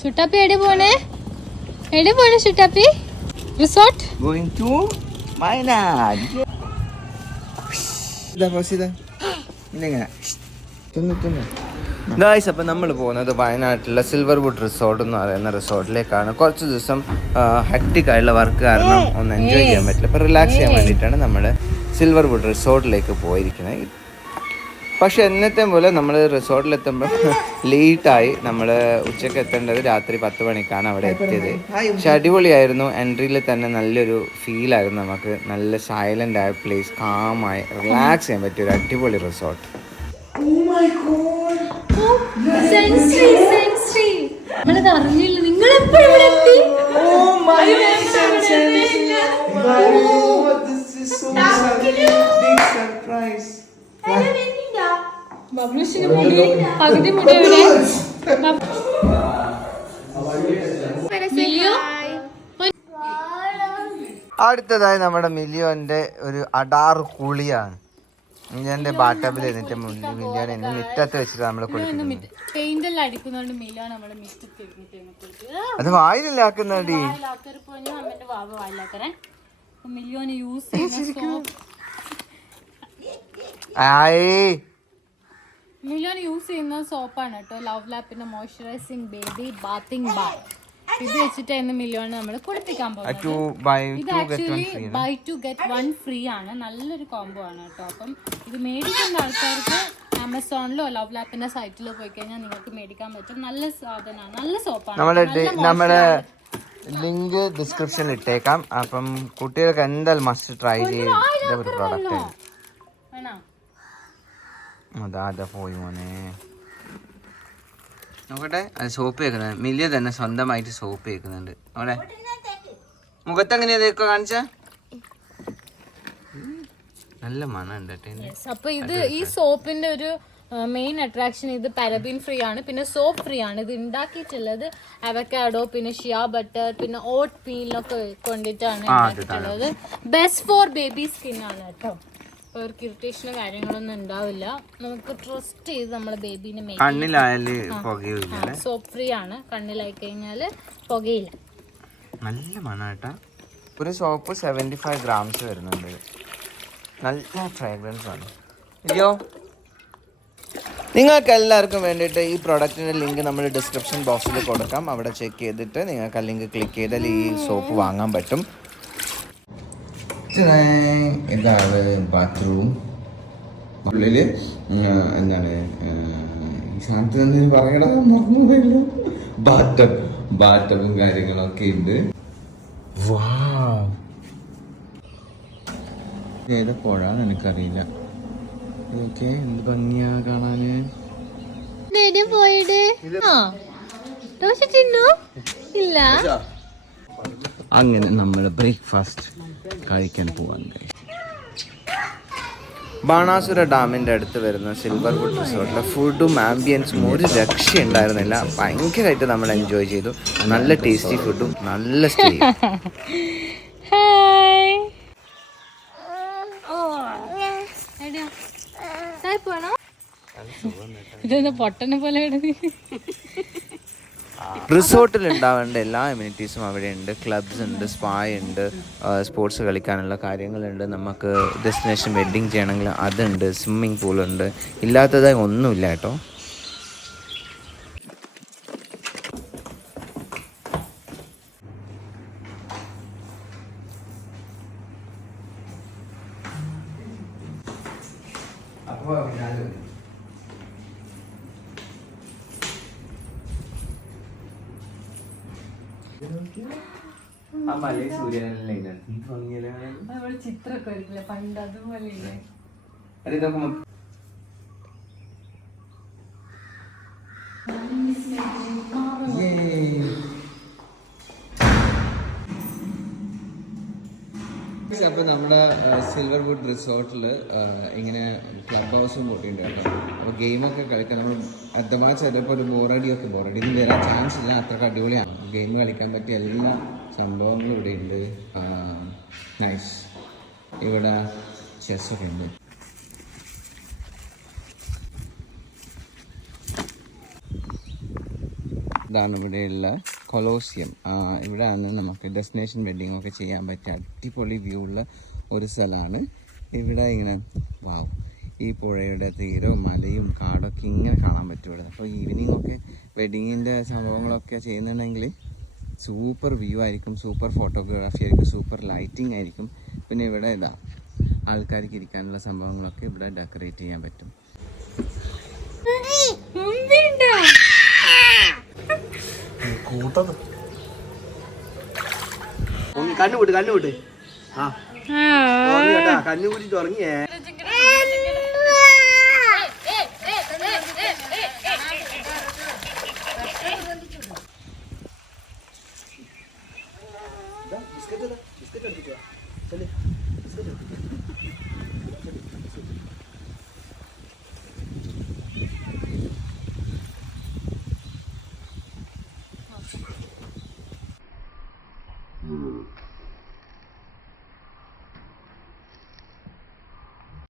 ചുട്ടാപ്പി എവിടെ പോണേ? എവിടെ പോണേ ചുട്ടാപ്പി? Resort Going to Wayanad guys അപ്പം നമ്മൾ പോകുന്നത് വയനാട്ടിലെ സിൽവർ വുഡ് റിസോർട്ട് എന്ന് പറയുന്ന റിസോർട്ടിലേക്കാണ് കുറച്ച് ദിവസം ഹെക്ടിക് ആയിട്ടുള്ള വർക്ക് കാരണം ഒന്ന് എൻജോയ് ചെയ്യാൻ പറ്റില്ല. അപ്പോൾ റിലാക്സ് ചെയ്യാൻ വേണ്ടിയിട്ടാണ് നമ്മൾ സിൽവർ വുഡ് റിസോർട്ടിലേക്ക് പോയിരിക്കുന്നത് പക്ഷെ എന്നത്തെ പോലെ നമ്മൾ റിസോർട്ടിലെത്തുമ്പോൾ ലേറ്റായി നമ്മൾ ഉച്ചയ്ക്ക് എത്തേണ്ടത് രാത്രി പത്ത് മണിക്കാണ് അവിടെ എത്തിയത്. പക്ഷെ അടിപൊളിയായിരുന്നു. എൻട്രിയിൽ തന്നെ നല്ലൊരു ഫീലായിരുന്നു നമുക്ക്. നല്ല സൈലന്റ് ആയ പ്ലേസ് കാമായി റിലാക്സ് ചെയ്യാൻ പറ്റിയ ഒരു അടിപൊളി റിസോർട്ട് അറിഞ്ഞില്ല നിങ്ങൾ എപ്പോഴും ഇവിടെ എത്തി ബബ്ലൂഷിന് മുടി പകുതി മുടി എവിടെ ബബ്- മിലിയോ? അടുത്തതായി നമ്മുടെ മിലിയോന്റെ ഒരു അടാർ കുളിയാണ്. മിലിയോന്റെ ബാട്ടബിൽ എന്നിട്ട് മിലിയോൻ എന്നെ മിറ്റത്ത് വെച്ചിട്ട് നമ്മൾ ഇരുന്നിട്ട് അത് വായിലാക്കുന്നടി ആയേ. മിലിയോൻ യൂസ് ചെയ്യുന്ന സോപ്പാണ് കേട്ടോ. ലവ് ലാപ്പിന്റെ മോയ്സ്ചറൈസിങ് ബേബി ബാത്തിങ് ബാർ ഇത് വെച്ചിട്ടായിരുന്നു മിലിയോൺ നമ്മൾ കുളിപ്പിക്കാൻ പോകുന്നത് ബൈ ഇത് actually buy two get one free ആണ്. നല്ലൊരു കോംബോ ആണ് കേട്ടോ. അപ്പം ഇത് മേടിക്കുന്ന ആൾക്കാർക്ക് ആമസോണിലോ ലവ് ലാപ്പിന്റെ സൈറ്റിലോ പോയി കഴിഞ്ഞാൽ നിങ്ങൾക്ക് മേടിക്കാൻ പറ്റും. നല്ല സാധനമാണ്. നല്ല സോപ്പാണ് ലിങ്ക് ഡിസ്ക്രിപ്ഷനിൽ ഇട്ടേക്കാം. അപ്പം കുട്ടികൾക്ക് എന്തായാലും മസ്റ്റ് ട്രൈ ചെയ്ത ഒരു പ്രോഡക്റ്റ് അതാ അതാ പോയി മോനെ. നോക്കട്ടെ അത് സോപ്പ് വെക്കുന്നത് മില്ലിയ തന്നെ സ്വന്തമായിട്ട് സോപ്പ് വെക്കുന്നുണ്ട്. അവിടെ മുഖത്ത് എങ്ങനെയാ ഇതൊക്കെ കാണിച്ച? നല്ല മണം ഉണ്ട് കേട്ടോ ഇതിന്. Yes, അപ്പൊ ഇത് ഈ സോപ്പിന്റെ ഒരു മെയിൻ അട്രാക്ഷൻ ഇത് പാരബിൻ ഫ്രീ ആണ്. പിന്നെ സോപ്പ് ഫ്രീ ആണ്. ഇത് ഉണ്ടാക്കിയിട്ടുള്ളത് അവക്കാഡോ പിന്നെ ഷിയാ ബട്ടർ പിന്നെ ഓട്ട് മീലൊക്കെ കൊണ്ടിട്ടാണ് ഉണ്ടാക്കിയിട്ടുള്ളത്. ബെസ്റ്റ് ഫോർ ബേബി സ്കിൻ ആണ് കേട്ടോ. അപ്പൊ അവർക്ക് ഇറിറ്റേഷനോ കാര്യങ്ങളൊന്നും ഉണ്ടാവില്ല. നമുക്ക് ട്രസ്റ്റ് ചെയ്ത് നമ്മുടെ ബേബീനെ മേക്ക് കണ്ണിലായാൽ സോപ്പ് ഫ്രീ ആണ്. കണ്ണിലായി കഴിഞ്ഞാൽ പുകയില്ല. നല്ല മണാട്ട ഒരു സോപ്പ് സെവന്റി ഫൈവ് ഗ്രാംസ് വരുന്നുണ്ട്. നല്ല ഫ്രാഗ്രൻസ് ആണ്. അയ്യോ നിങ്ങൾക്ക് എല്ലാവർക്കും വേണ്ടിയിട്ട് ഈ പ്രോഡക്റ്റിന്റെ ലിങ്ക് നമ്മൾ ഡിസ്ക്രിപ്ഷൻ ബോക്സിൽ കൊടുക്കാം. അവിടെ ചെക്ക് ചെയ്തിട്ട് നിങ്ങൾക്ക് ആ ലിങ്ക് ക്ലിക്ക് ചെയ്താൽ ഈ സോപ്പ് വാങ്ങാൻ പറ്റും. ഇതാണ് ബാത്റൂം ഉള്ളിൽ എന്താണ് ഈ സാധനത്തിന് എന്തെങ്കിലും പറയടാ മറന്നുപോയല്ലോ ബാറ്റബ് ബാറ്റപ്പും കാര്യങ്ങളൊക്കെ ഉണ്ട് ഏതാ പുഴ എനിക്കറിയില്ല. ഇതൊക്കെ എന്ത് ഭംഗിയാ കാണാന്? പോയത് തിന്നു? ഇല്ല. അങ്ങനെ നമ്മൾ ബ്രേക്ക്ഫാസ്റ്റ് കഴിക്കാൻ പോവാൻ ബാണാസുര ഡാമിന്റെ അടുത്ത് വരുന്ന സിൽവർ വുഡ് റിസോർട്ടിലെ ഫുഡും ആംബിയൻസും ഒരു രക്ഷ ഉണ്ടായിരുന്നില്ല ഭയങ്കരമായിട്ട് നമ്മൾ എൻജോയ് ചെയ്തു. നല്ല ടേസ്റ്റി ഫുഡും നല്ല സ്റ്റേ ഇതൊന്ന് പൊട്ടനെ പോലെ റിസോർട്ടിൽ ഉണ്ടാവേണ്ട എല്ലാ എമ്യൂണിറ്റീസും അവിടെ ഉണ്ട് ക്ലബ്സ് ഉണ്ട് സ്പാ ഉണ്ട് സ്പോർട്സ് കളിക്കാനുള്ള കാര്യങ്ങളുണ്ട്. നമുക്ക് ഡെസ്റ്റിനേഷൻ വെഡ്ഡിങ് ചെയ്യണമെങ്കിൽ അതുണ്ട് സ്വിമ്മിംഗ് പൂളുണ്ട് ഇല്ലാത്തതായി ഒന്നുമില്ല കേട്ടോ. ചിത്രമൊക്കെ വരില്ല പണ്ട് അതുപോലെ ഇല്ലേ അപ്പോൾ നമ്മുടെ സിൽവർ വുഡ് റിസോർട്ടിൽ ഇങ്ങനെ ക്ലബ് ഹൗസും കൂട്ടിയിട്ടുണ്ട് കേട്ടോ. അപ്പോൾ ഗെയിമൊക്കെ കളിക്കാൻ നമ്മൾ അഥവാ ചിലപ്പോൾ ഒരു ബോറടിയൊക്കെ ബോറടി വരാൻ ചാൻസ് ഇല്ല. അത്ര അടിപൊളിയാണ്. ഗെയിം കളിക്കാൻ പറ്റിയ എല്ലാ സംഭവങ്ങളും ഇവിടെ ഉണ്ട്. നൈസ് ഇവിടെ ചെസ്സൊക്കെ ഉണ്ട്. ഇതാണ് ഇവിടെയുള്ള കൊലോസിയം ഇവിടെയാണ് നമുക്ക് ഡെസ്റ്റിനേഷൻ വെഡിങ് ഒക്കെ ചെയ്യാൻ പറ്റിയ അടിപൊളി വ്യൂ ഉള്ള ഒരു സ്ഥലമാണ്. ഇവിടെ ഇങ്ങനെ വാവ് ഈ പുഴയുടെ തീരവും മലയും കാടൊക്കെ ഇങ്ങനെ കാണാൻ പറ്റും ഇവിടെ. അപ്പോൾ ഈവനിങ് ഒക്കെ വെഡിങ്ങിന്റെ സംഭവങ്ങളൊക്കെ ചെയ്യുന്നുണ്ടെങ്കിൽ സൂപ്പർ വ്യൂ ആയിരിക്കും സൂപ്പർ ഫോട്ടോഗ്രാഫി ആയിരിക്കും സൂപ്പർ ലൈറ്റിംഗ് ആയിരിക്കും. പിന്നെ ഇവിടെ ഇതാ ആൾക്കാർക്ക് ഇരിക്കാനുള്ള സംഭവങ്ങളൊക്കെ ഇവിടെ ഡെക്കറേറ്റ് ചെയ്യാൻ പറ്റും. കണ്ണുകൂട്ട് കണ്ണുകൂട്ട് ആ. കണ്ണുകൂട്ടി തുടങ്ങിയേ കണ്ണു ഉറങ്ങിയേ. Feliz.